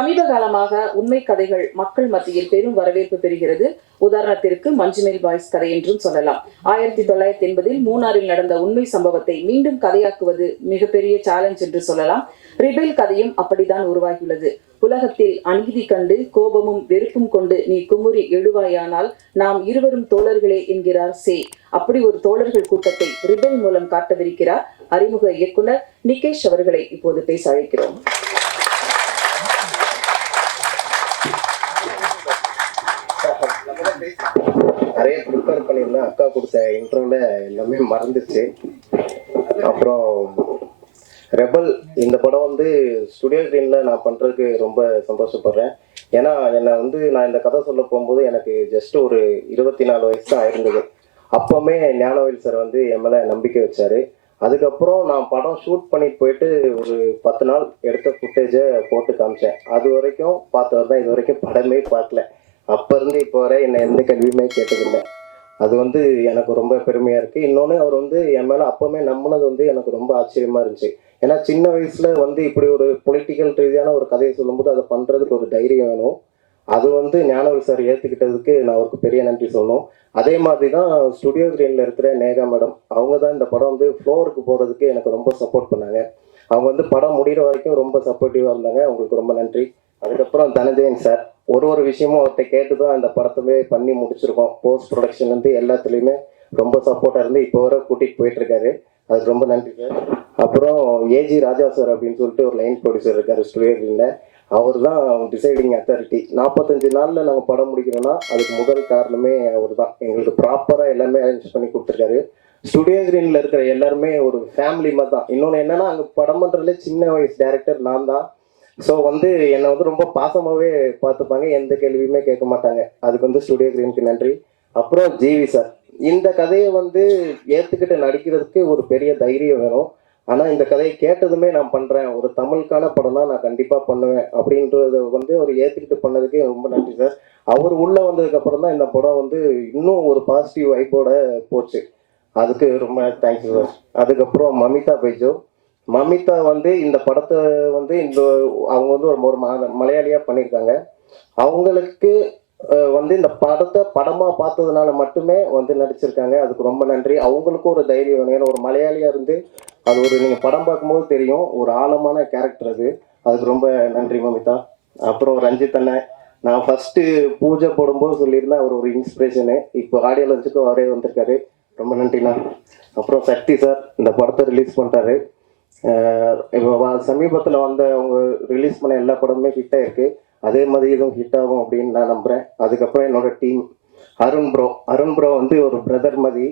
சமீப காலமாக உண்மை கதைகள் மக்கள் மத்தியில் பெரும் வரவேற்பு பெறுகிறது. உதாரணத்திற்கு மஞ்சுமேல் பாய்ஸ் கதை என்றும் சொல்லலாம். 1980 மூணாறில் நடந்த உண்மை சம்பவத்தை மீண்டும் கதையாக்குவது மிகப்பெரிய சேலஞ்ச் என்று சொல்லலாம். ரிபேல் கதையும் அப்படித்தான் உருவாகியுள்ளது. உலகத்தில் அநீதி கண்டு கோபமும் வெறுப்பும் கொண்டு நீ குமுறி எழுவாயானால் நாம் இருவரும் தோழர்களே என்கிறார் சே. அப்படி ஒரு தோழர்கள் கூட்டத்தை ரிபேல் மூலம் காட்டவிருக்கிறார் அறிமுக இயக்குனர் நிகேஷ் அவர்களை இப்போது பேச அழைக்கிறோம். நிறைய ப்ரிப்பேர் பண்ணியிருந்தேன். அக்கா கொடுத்த இன்ட்ரோல எல்லாமே மறந்துச்சு. அப்புறம் ரெபல் இந்த படம் வந்து ஸ்டுடியோ கிரீன்ல நான் பண்றதுக்கு ரொம்ப சந்தோஷப்படுறேன். ஏன்னா நான் இந்த கதை சொல்ல போகும்போது எனக்கு ஜஸ்ட் ஒரு 24 வயசு தான் ஆயிருந்தது. அப்பவுமே ஞானவேல் சார் வந்து என் மேல நம்பிக்கை வச்சாரு. அதுக்கப்புறம் நான் படம் ஷூட் பண்ணிட்டு போயிட்டு ஒரு 10 நாள் எடுத்த ஃபுட்டேஜை போட்டு காமிச்சேன். அது வரைக்கும் பார்த்தவர் தான் இது வரைக்கும் படமே பார்க்கல. அப்ப இருந்து இப்போ வரை என்னை எந்த கேள்வியுமே கேட்டதில்லை. அது வந்து எனக்கு ரொம்ப பெருமையா இருக்கு. இன்னொன்று அவர் வந்து என் மேல அப்பவுமே நம்பினது வந்து எனக்கு ரொம்ப ஆச்சரியமா இருந்துச்சு. ஏன்னா சின்ன வயசுல வந்து இப்படி ஒரு பொலிட்டிக்கல் ரீதியான ஒரு கதையை சொல்லும்போது அதை பண்றதுக்கு ஒரு தைரியம் வேணும். அது வந்து ஞானவேல் சார் ஏற்றுக்கிட்டதுக்கு நான் அவருக்கு பெரிய நன்றி சொல்லணும். அதே மாதிரி தான் ஸ்டுடியோ கிரீன்ல இருக்கிற நேகா மேடம், அவங்க தான் இந்த படம் வந்து ஃப்ளோருக்கு போகிறதுக்கு எனக்கு ரொம்ப சப்போர்ட் பண்ணாங்க. அவங்க வந்து படம் முடிகிற வரைக்கும் ரொம்ப சப்போர்ட்டிவாக இருந்தாங்க. அவங்களுக்கு ரொம்ப நன்றி. அதுக்கப்புறம் தனஞ்சயன் சார், ஒரு விஷயமும் அவர்கிட்ட கேட்டு தான் அந்த படத்தவே பண்ணி முடிச்சிருக்கோம். போஸ்ட் ப்ரொடக்ஷன்லேருந்து எல்லாத்துலேயுமே ரொம்ப சப்போர்ட்டாக இருந்து இப்போ வரை கூட்டிகிட்டு போயிட்டுருக்காரு. அதுக்கு ரொம்ப நன்றி சார். அப்புறம் ஏஜி ராஜா சார் அப்படின்னு சொல்லிட்டு ஒரு லைன் ப்ரொடியூசர் இருக்கார் ஸ்டுடியோ கிரீன்ல. அவர் தான் டிசைடிங் அத்தாரிட்டி. 45 நாளில் நாங்கள் படம் முடிக்கிறோன்னா அதுக்கு முதல் காரணமே அவர் தான். எங்களுக்கு ப்ராப்பராக எல்லாமே அரேஞ்ச் பண்ணி கொடுத்துருக்காரு. ஸ்டுடியோ கிரீனில் இருக்கிற எல்லாருமே ஒரு ஃபேமிலி மாதிரி தான். இன்னொன்று என்னென்னா அங்கே படம் பண்ணுறதுல சின்ன வயசு டேரக்டர் நான் தான். ஸோ வந்து என்னை வந்து ரொம்ப பாசமாகவே பார்த்துப்பாங்க. எந்த கேள்வியுமே கேட்க மாட்டாங்க. அதுக்கு வந்து ஸ்டுடியோ கிரீனுக்கு நன்றி. அப்புறம் ஜிவி சார், இந்த கதையை வந்து ஏற்றுக்கிட்டு நடிக்கிறதுக்கு ஒரு பெரிய தைரியம் வேணும். ஆனால் இந்த கதையை கேட்டதுமே நான் பண்ணுறேன், ஒரு தமிழுக்கான படம் தான் நான் கண்டிப்பாக பண்ணுவேன் அப்படின்றத வந்து ஒரு ஏற்றுக்கிட்டு பண்ணதுக்கு ரொம்ப நன்றி சார். அவர் உள்ளே வந்ததுக்கப்புறம் தான் இந்த படம் வந்து இன்னும் ஒரு பாசிட்டிவ் வைப்போட போச்சு. அதுக்கு ரொம்ப தேங்க்யூ சார். அதுக்கப்புறம் மமிதா பைஜோ, மமிதா வந்து இந்த படத்தை வந்து அவங்க வந்து ஒரு மலையாளியாக பண்ணியிருக்காங்க. அவங்களுக்கு வந்து இந்த படத்தை படமாக பார்த்ததுனால மட்டுமே வந்து நடிச்சிருக்காங்க. அதுக்கு ரொம்ப நன்றி. அவங்களுக்கும் ஒரு தைரியம் வேணும். ஏன்னா ஒரு மலையாளியாக இருந்து அது ஒரு நீங்கள் படம் பார்க்கும்போது தெரியும், ஒரு ஆழமான கேரக்டர் அது. அதுக்கு ரொம்ப நன்றி மமிதா. அப்புறம் ரஞ்சித் அண்ணன், நான் ஃபஸ்ட்டு பூஜை போடும்போது சொல்லியிருந்தேன் அவர் ஒரு இன்ஸ்பிரேஷனு. இப்போ ஆடியோ லான்ச்சுக்கும் அவரே வந்திருக்காரு. ரொம்ப நன்றிண்ணா. அப்புறம் சக்தி சார் இந்த படத்தை ரிலீஸ் பண்ணுறாரு. இப்போ சமீபத்தில் வந்து அவங்க ரிலீஸ் பண்ண எல்லா படமுமே ஹிட்டாக இருக்குது. அதே மாதிரி இதுவும் ஹிட் ஆகும் அப்படின்னு நான் நம்புகிறேன். அதுக்கப்புறம் என்னோட டீம் அருண் ப்ரோ வந்து ஒரு பிரதர் மாதிரி.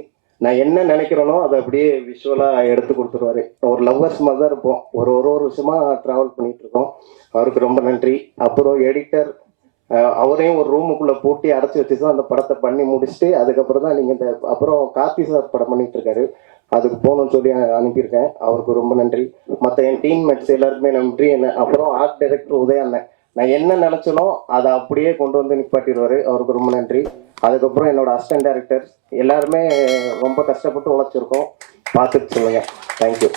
நான் என்ன நினைக்கிறேனோ அதை அப்படியே விஷுவலாக எடுத்து கொடுத்துருவாரு. ஒரு லவ்வர்ஸ் மாதிரி தான் இருப்போம். ஒரு வருஷமாக ட்ராவல் பண்ணிகிட்டு இருக்கோம். அவருக்கு ரொம்ப நன்றி. அப்புறம் எடிட்டர், அவரையும் ஒரு ரூமுக்குள்ளே பூட்டி அடைச்சி வச்சு தான் அந்த படத்தை பண்ணி முடிச்சுட்டு அதுக்கப்புறம் தான் நீங்கள் அப்புறம் கார்த்தி சார் படம் பண்ணிகிட்டு இருக்காரு. அதுக்கு போகணும்னு சொல்லி அனுப்பியிருக்கேன். அவருக்கு ரொம்ப நன்றி. மற்ற என் டீம்மேட்ஸ் எல்லாருக்குமே நன்றி. அப்புறம் ஆர்ட் டைரக்டர் உதய அண்ணன், நான் என்ன நினச்சனோ அதை அப்படியே கொண்டு வந்து நிப்பாட்டிடுவார். அவருக்கு ரொம்ப நன்றி. அதுக்கப்புறம் என்னோட அசிஸ்டன்ட் டைரக்டர் எல்லாருமே ரொம்ப கஷ்டப்பட்டு உழைச்சிருக்கோம். பார்த்துட்டு சொல்லுங்கள். தேங்க்யூ.